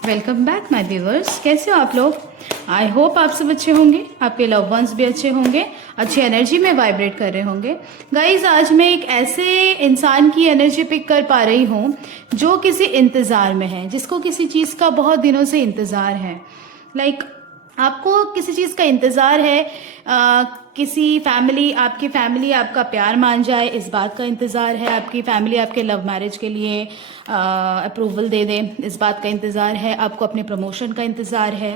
Welcome back my viewers. कैसे हो आप लोग? आई होप आप सब अच्छे होंगे, आपके लव वंस भी अच्छे होंगे, अच्छी एनर्जी में वाइब्रेट कर रहे होंगे। गाइज, आज मैं एक ऐसे इंसान की एनर्जी पिक कर पा रही हूँ जो किसी इंतज़ार में है, जिसको किसी चीज़ का बहुत दिनों से इंतज़ार है। लाइक आपको किसी चीज़ का इंतज़ार है, किसी आपकी फैमिली आपका प्यार मान जाए, इस बात का इंतज़ार है। आपकी फैमिली आपके लव मैरिज के लिए अप्रूवल दे दे, इस बात का इंतज़ार है। आपको अपने प्रमोशन का इंतज़ार है,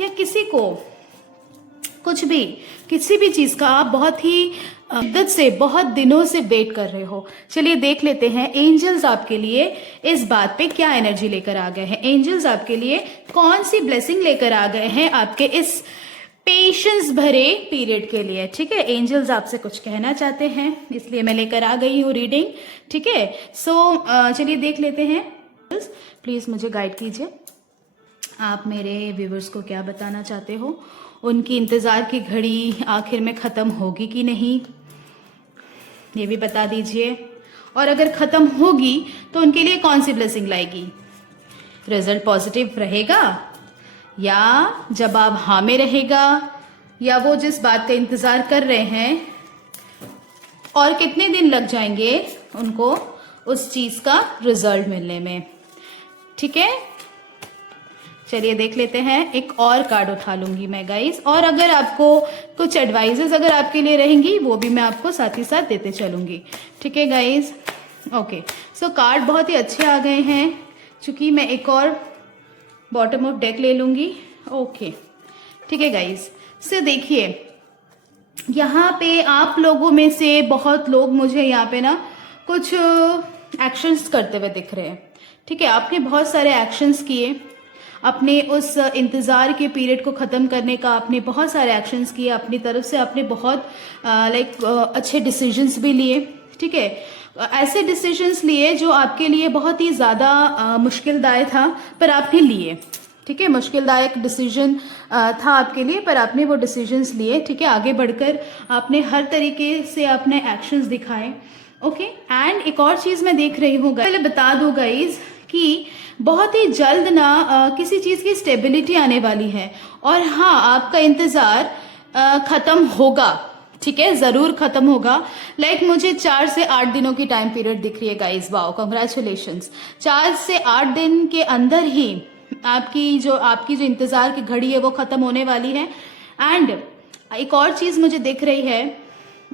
या किसी को कुछ भी, किसी भी चीज़ का आप बहुत ही शिद्दत से बहुत दिनों से वेट कर रहे हो। चलिए देख लेते हैं एंजल्स आपके लिए इस बात पे क्या एनर्जी लेकर आ गए हैं। एंजल्स आपके लिए कौन सी ब्लेसिंग लेकर आ गए हैं आपके इस पेशेंस भरे पीरियड के लिए। ठीक है, एंजल्स आपसे कुछ कहना चाहते हैं, इसलिए मैं लेकर आ गई हूँ रीडिंग। ठीक है, सो चलिए देख लेते हैं। प्लीज मुझे गाइड कीजिए, आप मेरे व्यूवर्स को क्या बताना चाहते हो। उनकी इंतजार की घड़ी आखिर में खत्म होगी कि नहीं, ये भी बता दीजिए। और अगर खत्म होगी तो उनके लिए कौन सी ब्लेसिंग लाएगी। रिजल्ट पॉजिटिव रहेगा, या जवाब हाँ में रहेगा, या वो जिस बात का इंतजार कर रहे हैं और कितने दिन लग जाएंगे उनको उस चीज का रिजल्ट मिलने में। ठीक है, चलिए देख लेते हैं। एक और कार्ड उठा लूंगी मैं गाइस, और अगर आपको कुछ एडवाइजेस अगर आपके लिए रहेंगी वो भी मैं आपको साथ ही साथ देते चलूंगी। ठीक है गाइस, ओके। सो कार्ड बहुत ही अच्छे आ गए हैं, चूंकि मैं एक और बॉटम ऑफ डेक ले लूंगी। ओके, ठीक है गाइस। से देखिए, यहाँ पे आप लोगों में से बहुत लोग मुझे यहाँ पे ना कुछ एक्शंस करते हुए दिख रहे हैं। ठीक है, आपने बहुत सारे एक्शंस किए अपने उस इंतज़ार के पीरियड को ख़त्म करने का। आपने बहुत सारे एक्शंस किए अपनी तरफ से, आपने बहुत अच्छे डिसीजंस भी लिए। ठीक है, ऐसे डिसीजंस लिए जो आपके लिए बहुत ही ज़्यादा मुश्किलदायक था, पर आपने लिए। ठीक है, मुश्किलदायक डिसीजन था आपके लिए, पर आपने वो डिसीजंस लिए। ठीक है, आगे बढ़कर आपने हर तरीके से अपने एक्शंस दिखाए। ओके, एंड एक और चीज़ मैं देख रही हूँ, पहले बता दो गाइज कि बहुत ही जल्द ना किसी चीज़ की स्टेबिलिटी आने वाली है। और हाँ, आपका इंतज़ार ख़त्म होगा। ठीक है, ज़रूर ख़त्म होगा। लाइक मुझे 4 से 8 दिनों की टाइम पीरियड दिख रही है गाइज। Wow, congratulations. 4 से 8 दिन के अंदर ही आपकी जो इंतज़ार की घड़ी है वो ख़त्म होने वाली है। एंड एक और चीज़ मुझे दिख रही है,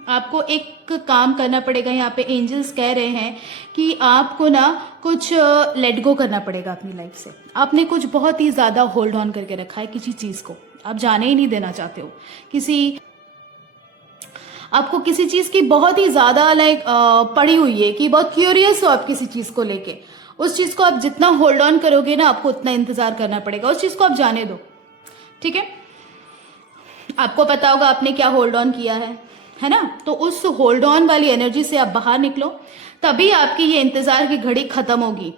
आपको एक काम करना पड़ेगा। यहाँ पे एंजल्स कह रहे हैं कि आपको ना कुछ लेट गो करना पड़ेगा अपनी लाइफ से। आपने कुछ बहुत ही ज़्यादा होल्ड ऑन करके रखा है किसी चीज़ को, आप जाने ही नहीं देना चाहते हो। आपको किसी चीज़ की बहुत ही ज़्यादा पड़ी हुई है कि बहुत क्यूरियस हो आप किसी चीज़ को लेके। उस चीज़ को आप जितना होल्ड ऑन करोगे ना, आपको उतना इंतज़ार करना पड़ेगा। उस चीज़ को आप जाने दो। ठीक है, आपको पता होगा आपने क्या होल्ड ऑन किया है ना। तो उस होल्ड ऑन वाली एनर्जी से आप बाहर निकलो, तभी आपकी ये इंतजार की घड़ी खत्म होगी,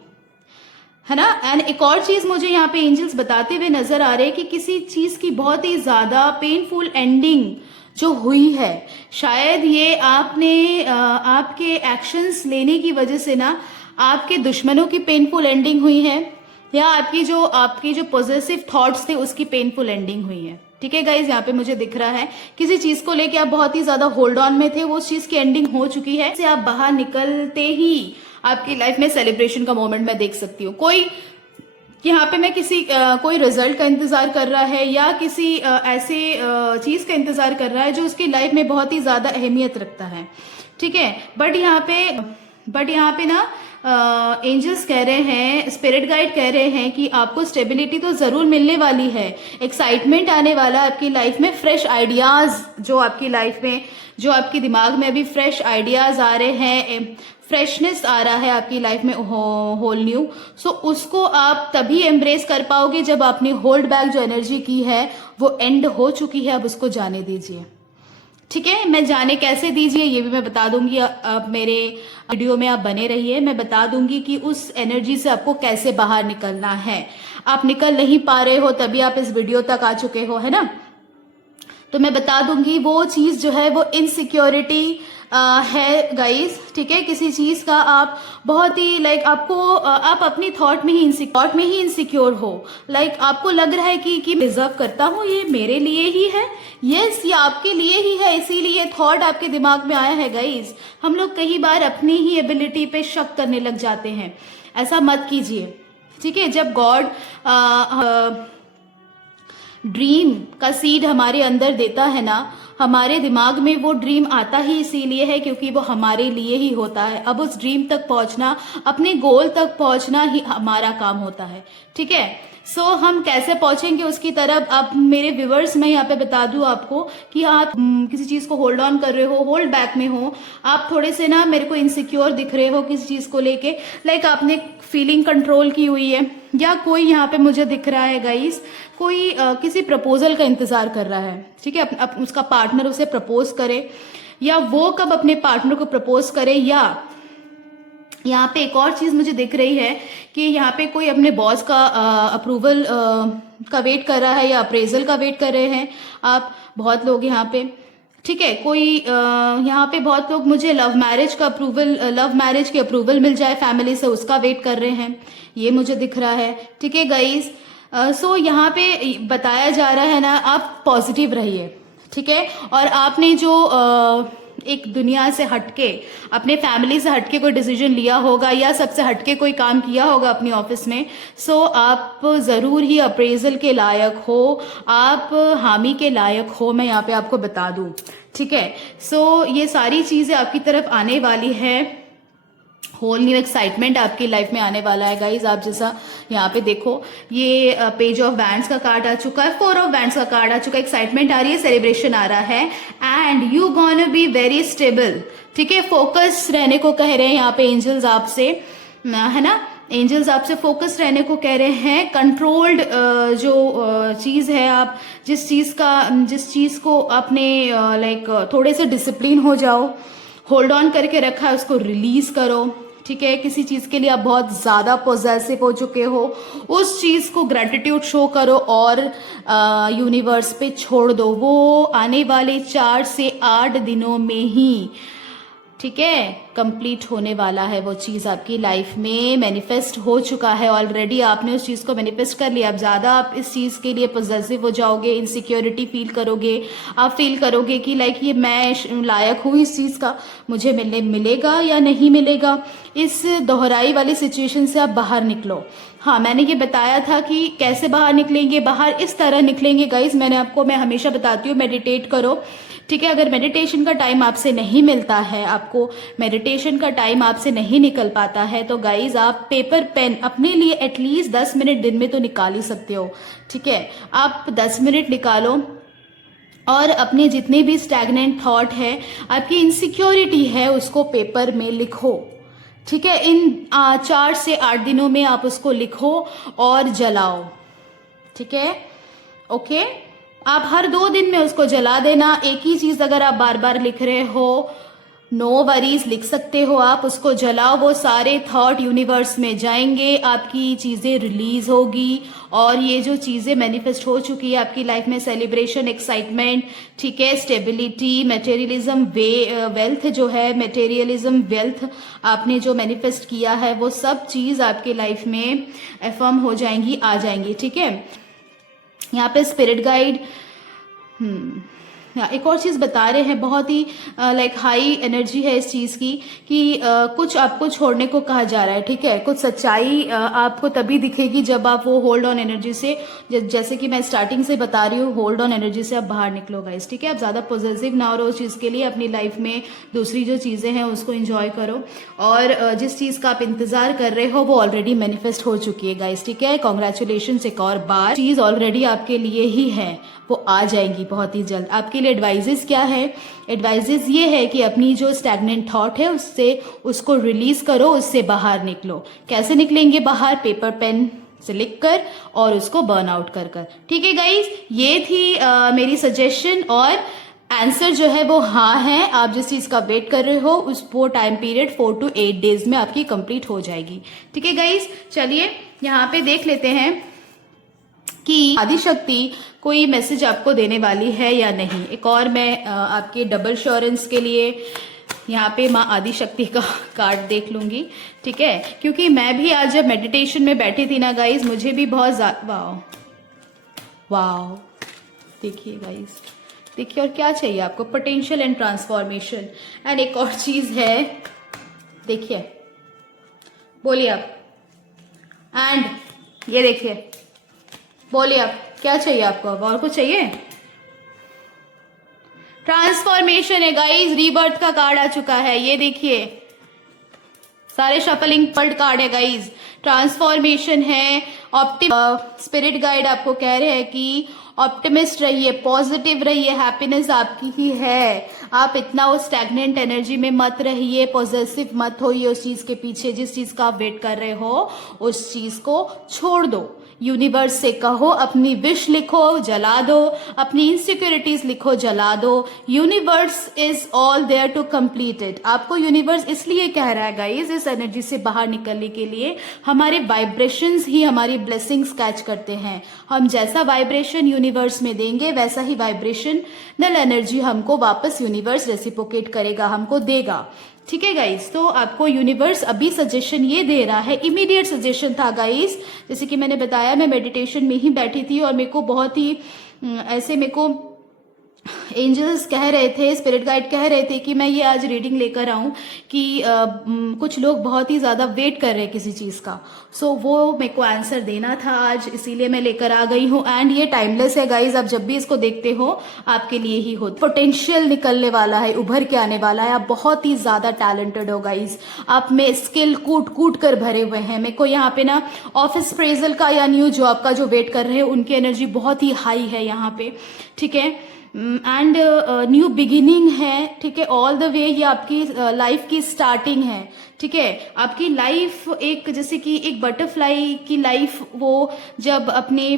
है ना। एंड एक और चीज मुझे यहाँ पे एंजल्स बताते हुए नजर आ रहे हैं कि किसी चीज की बहुत ही ज्यादा पेनफुल एंडिंग जो हुई है, शायद ये आपके एक्शंस लेने की वजह से ना आपके दुश्मनों की पेनफुल एंडिंग हुई है, या आपकी जो पॉजिटिव थॉट्स थे उसकी पेनफुल एंडिंग हुई है। ठीक है गाइज, यहाँ पे मुझे दिख रहा है किसी चीज को लेके आप बहुत ही ज्यादा होल्ड ऑन में थे, वो उस चीज की एंडिंग हो चुकी है। से आप बाहर निकलते ही आपकी लाइफ में सेलिब्रेशन का मोमेंट मैं देख सकती हूँ। कोई यहाँ पे मैं कोई रिजल्ट का इंतजार कर रहा है, या किसी ऐसे चीज का इंतजार कर रहा है जो उसकी लाइफ में बहुत ही ज्यादा अहमियत रखता है। ठीक है, बट यहाँ पे ना एंजल्स कह रहे हैं, स्पिरिट गाइड कह रहे हैं कि आपको स्टेबिलिटी तो जरूर मिलने वाली है, एक्साइटमेंट आने वाला है आपकी लाइफ में, फ्रेश आइडियाज जो आपकी लाइफ में, जो आपके दिमाग में अभी फ्रेश आइडियाज आ रहे हैं, फ्रेशनेस आ रहा है आपकी लाइफ में, होल न्यू। सो उसको आप तभी एम्ब्रेस कर पाओगे जब आपने होल्ड बैक जो एनर्जी की है वो एंड हो चुकी है, अब उसको जाने दीजिए। ठीक है, मैं जाने कैसे दीजिए ये भी मैं बता दूंगी। अब मेरे वीडियो में आप बने रहिए, मैं बता दूंगी कि उस एनर्जी से आपको कैसे बाहर निकलना है। आप निकल नहीं पा रहे हो तभी आप इस वीडियो तक आ चुके हो, है ना। तो मैं बता दूंगी वो चीज जो है वो इनसिक्योरिटी है गाइस, ठीक है। किसी चीज का आप बहुत ही लाइक आपको आप अपनी थॉट में ही इनसिक्योर हो, लाइक आपको लग रहा है कि डिजर्व करता हूँ, ये मेरे लिए ही है, यस ये आपके लिए ही है, इसीलिए थॉट आपके दिमाग में आया है गाइस। हम लोग कई बार अपनी ही एबिलिटी पे शक करने लग जाते हैं, ऐसा मत कीजिए, ठीक है। जब गॉड ड्रीम का सीड हमारे अंदर देता है ना, हमारे दिमाग में वो ड्रीम आता ही इसीलिए है क्योंकि वो हमारे लिए ही होता है। अब उस ड्रीम तक पहुंचना, अपने गोल तक पहुंचना ही हमारा काम होता है, ठीक है। सो हम कैसे पहुंचेंगे उसकी तरफ, अब मेरे व्यूवर्स मैं यहाँ पे बता दूं आपको कि आप किसी चीज को होल्ड ऑन कर रहे हो, होल्ड बैक में हो, आप थोड़े से ना मेरे को इनसिक्योर दिख रहे हो किसी चीज को लेके, लाइक आपने फीलिंग कंट्रोल की हुई है, या कोई यहाँ पे मुझे दिख रहा है गाइस, कोई किसी प्रपोजल का इंतजार कर रहा है, ठीक है। उसका पार्टनर उसे प्रपोज करे, या वो कब अपने पार्टनर को प्रपोज करे, या यहाँ पे एक और चीज मुझे दिख रही है कि यहाँ पे कोई अपने बॉस का अप्रूवल का वेट कर रहा है, या अप्रेजल का वेट कर रहे हैं आप बहुत लोग यहाँ पे, ठीक है। कोई यहाँ पे बहुत लोग मुझे लव मैरिज के अप्रूवल मिल जाए फैमिली से, उसका वेट कर रहे हैं, ये मुझे दिख रहा है, ठीक है गाइस। सो यहाँ पे बताया जा रहा है ना, आप पॉजिटिव रहिए, ठीक है। और आपने जो एक दुनिया से हटके, अपने फैमिली से हटके कोई डिसीजन लिया होगा, या सबसे हटके कोई काम किया होगा अपनी ऑफिस में, सो आप जरूर ही अप्रेजल के लायक हो, आप हामी के लायक हो, मैं यहाँ पे आपको बता दूं, ठीक है। सो ये सारी चीजें आपकी तरफ आने वाली है, होल न्यू एक्साइटमेंट आपकी लाइफ में आने वाला है गाइज। आप जैसा यहाँ पे देखो, ये पेज ऑफ वैंड्स का कार्ड आ चुका है, 4 ऑफ वैंड्स का कार्ड आ चुका है, एक्साइटमेंट आ रही है, सेलिब्रेशन आ रहा है, and you gonna be very stable, ठीक है। फोकस रहने को कह रहे हैं यहाँ पे एंजल्स आपसे, है ना, एंजल्स आपसे फोकस रहने को कह रहे हैं। कंट्रोल्ड जो चीज है, आप जिस चीज को आपने लाइक थोड़े से डिसिप्लिन हो जाओ, होल्ड ऑन करके रखा है उसको रिलीज करो, ठीक है। किसी चीज के लिए आप बहुत ज्यादा पॉजेसिव हो चुके हो, उस चीज को ग्रेटिट्यूड शो करो और यूनिवर्स पे छोड़ दो, वो आने वाले 4 से 8 दिनों में ही, ठीक है, कंप्लीट होने वाला है। वो चीज आपकी लाइफ में मैनिफेस्ट हो चुका है ऑलरेडी, आपने उस चीज को मैनिफेस्ट कर लिया। अब ज्यादा आप इस चीज के लिए पॉजेसिव हो जाओगे, इनसिक्योरिटी फील करोगे, आप फील करोगे कि लाइक ये मैं लायक हूँ इस चीज का, मुझे मिलेगा या नहीं मिलेगा। इस दोहराई वाली सिचुएशन से आप बाहर निकलो। हाँ, मैंने ये बताया था कि कैसे बाहर निकलेंगे, बाहर इस तरह निकलेंगे गाइज। मैं हमेशा बताती हूँ मेडिटेट करो, ठीक है। अगर मेडिटेशन का टाइम आपसे नहीं मिलता है, आपको मेडिटेशन का टाइम आपसे नहीं निकल पाता है, तो गाइज आप पेपर पेन अपने लिए एटलीस्ट 10 मिनट दिन में तो निकाल ही सकते हो, ठीक है। आप 10 मिनट निकालो और अपने जितने भी स्टैग्नेंट थॉट है, आपकी इनसिक्योरिटी है, उसको पेपर में लिखो, ठीक है। इन 4 से 8 दिनों में आप उसको लिखो और जलाओ, ठीक है, ओके। आप हर 2 दिन में उसको जला देना। एक ही चीज अगर आप बार बार लिख रहे हो, नो वरीज लिख सकते हो आप, उसको जलाओ, वो सारे थॉट यूनिवर्स में जाएंगे, आपकी चीजें रिलीज होगी, और ये जो चीजें मैनिफेस्ट हो चुकी है आपकी लाइफ में, सेलिब्रेशन, एक्साइटमेंट, ठीक है, स्टेबिलिटी, मटेरियलिज्म, वेल्थ जो है, मटेरियलिज्म, वेल्थ आपने जो मैनिफेस्ट किया है, वो सब चीज आपकी लाइफ में एफर्म हो जाएंगी, आ जाएंगी, ठीक है। यहाँ पे स्पिरिट गाइड एक और चीज बता रहे हैं, बहुत ही लाइक हाई एनर्जी है इस चीज की, कि कुछ आपको छोड़ने को कहा जा रहा है, ठीक है। कुछ सच्चाई आपको तभी दिखेगी जब आप वो होल्ड ऑन एनर्जी से, जैसे कि मैं स्टार्टिंग से बता रही हूँ, होल्ड ऑन एनर्जी से आप बाहर निकलो गाइस, ठीक है। आप ज्यादा पॉजिटिव ना हो उस चीज के लिए, अपनी लाइफ में दूसरी जो चीजें हैं उसको एंजॉय करो, और जिस चीज का आप इंतजार कर रहे हो वो ऑलरेडी मैनिफेस्ट हो चुकी है गाइस, ठीक है। कॉन्ग्रेचुलेशन, एक और बार चीज ऑलरेडी आपके लिए ही है, वो आ जाएंगी बहुत ही जल्द। आपके लिए एडवाइजेस क्या है? एडवाइजेस ये है कि अपनी जो स्टैग्नेंट थॉट है उसको रिलीज करो, उससे बाहर निकलो। कैसे निकलेंगे बाहर? पेपर पेन से लिखकर और उसको बर्न आउट कर। ठीक है गाइज, ये थी मेरी सजेशन, और आंसर जो है वो हाँ है। आप जिस चीज का वेट कर रहे हो वो टाइम पीरियड 4 to 8 डेज में आपकी कंप्लीट हो जाएगी। ठीक है गाइज, चलिए यहाँ पे देख लेते हैं कि आदिशक्ति कोई मैसेज आपको देने वाली है या नहीं। एक और मैं आपके डबल श्योरेंस के लिए यहाँ पे माँ आदिशक्ति का कार्ड देख लूंगी, ठीक है, क्योंकि मैं भी आज जब मेडिटेशन में बैठी थी ना गाइज, मुझे भी बहुत वाओ वाओ, देखिए गाइज, देखिए, और क्या चाहिए आपको, पोटेंशियल एंड ट्रांसफॉर्मेशन। एंड एक और चीज है, देखिए, बोलिए आप, एंड ये देखिए, बोलिए आप, क्या चाहिए आपको, अब और कुछ चाहिए? ट्रांसफॉर्मेशन है गाइस, रीबर्थ का कार्ड आ चुका है, ये देखिए, सारे शफलिंग पल्ट कार्ड है गाइस, ट्रांसफॉर्मेशन है। स्पिरिट गाइड आपको कह रहे हैं कि ऑप्टिमिस्ट रहिए, पॉजिटिव रहिए, हैप्पीनेस आपकी ही है। आप इतना उस स्टैग्नेंट एनर्जी में मत रहिए, पॉजेसिव मत होइए उस चीज के पीछे, जिस चीज का आप वेट कर रहे हो उस चीज को छोड़ दो। यूनिवर्स से कहो, अपनी विश लिखो, जला दो, अपनी इनसिक्योरिटीज लिखो, जला दो। Universe is all there to complete it. आपको यूनिवर्स इसलिए कह रहा है गाइस, इस एनर्जी से बाहर निकलने के लिए हमारे वाइब्रेशंस ही हमारी ब्लेसिंग्स कैच करते हैं। हम जैसा वाइब्रेशन यूनिवर्स में देंगे वैसा ही वाइब्रेशनल एनर्जी हमको वापस यूनिवर्स रेसिप्रोकेट करेगा, हमको देगा, ठीक है गाइस। तो आपको यूनिवर्स अभी सजेशन ये दे रहा है, इमीडिएट सजेशन था गाइस, जैसे कि मैंने बताया मैं मेडिटेशन में ही बैठी थी और मेरे को बहुत ही ऐसे मेरे को एंजल्स कह रहे थे, स्पिरिट गाइड कह रहे थे कि मैं ये आज रीडिंग लेकर आऊं कि कुछ लोग बहुत ही ज्यादा वेट कर रहे हैं किसी चीज का। सो वो मेरे को आंसर देना था आज, इसीलिए मैं लेकर आ गई हूं। एंड ये टाइमलेस है गाइज, आप जब भी इसको देखते हो आपके लिए ही हो। पोटेंशियल निकलने वाला है, उभर के आने वाला है, आप बहुत ही ज्यादा टैलेंटेड हो गाइज, आप में स्किल कूट कूट कर भरे हुए हैं। मेरे को यहाँ पे ना ऑफिस प्रेजल का या न्यू जॉब का जो वेट कर रहे हैं उनकी एनर्जी बहुत ही हाई है यहाँ पे, ठीक है। एंड न्यू बिगिनिंग है, ठीक है, ऑल द वे ये आपकी लाइफ की स्टार्टिंग है, ठीक है। आपकी लाइफ एक जैसे कि एक बटरफ्लाई की लाइफ, वो जब अपने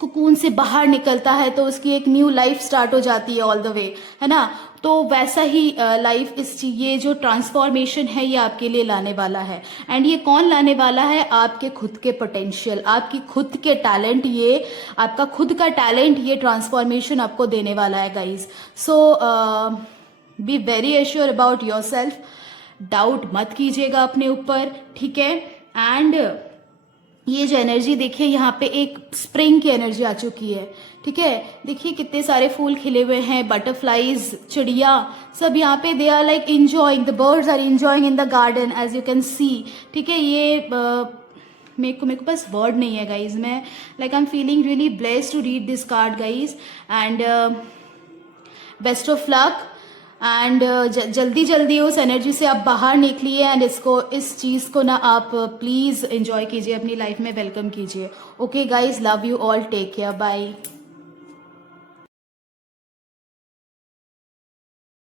कुकून से बाहर निकलता है तो उसकी एक न्यू लाइफ स्टार्ट हो जाती है ऑल द वे, है ना। तो वैसा ही लाइफ ये जो ट्रांसफॉर्मेशन है ये आपके लिए लाने वाला है। एंड ये कौन लाने वाला है? आपके खुद के पोटेंशियल, आपकी खुद के टैलेंट, ये आपका खुद का टैलेंट ये ट्रांसफॉर्मेशन आपको देने वाला है guys. So be very assure about your self, doubt मत कीजिएगा अपने ऊपर, ठीक है। एंड ये जो एनर्जी देखिए, यहाँ पे एक स्प्रिंग की एनर्जी आ चुकी है, ठीक है। देखिए कितने सारे फूल खिले हुए हैं, बटरफ्लाईज, चिड़िया, सब यहाँ पे they are like enjoying, the birds are enjoying in the garden as you can see, ठीक है। ये मेरे को बस वर्ड नहीं है गाइज, मैं like I am feeling really blessed to read this card guys. And best of luck. And जल्दी जल्दी उस एनर्जी से आप बाहर निकलिए एंड इस चीज़ को ना आप प्लीज़ एंजॉय कीजिए, अपनी लाइफ में वेलकम कीजिए। Okay guys, love you all, take care, bye.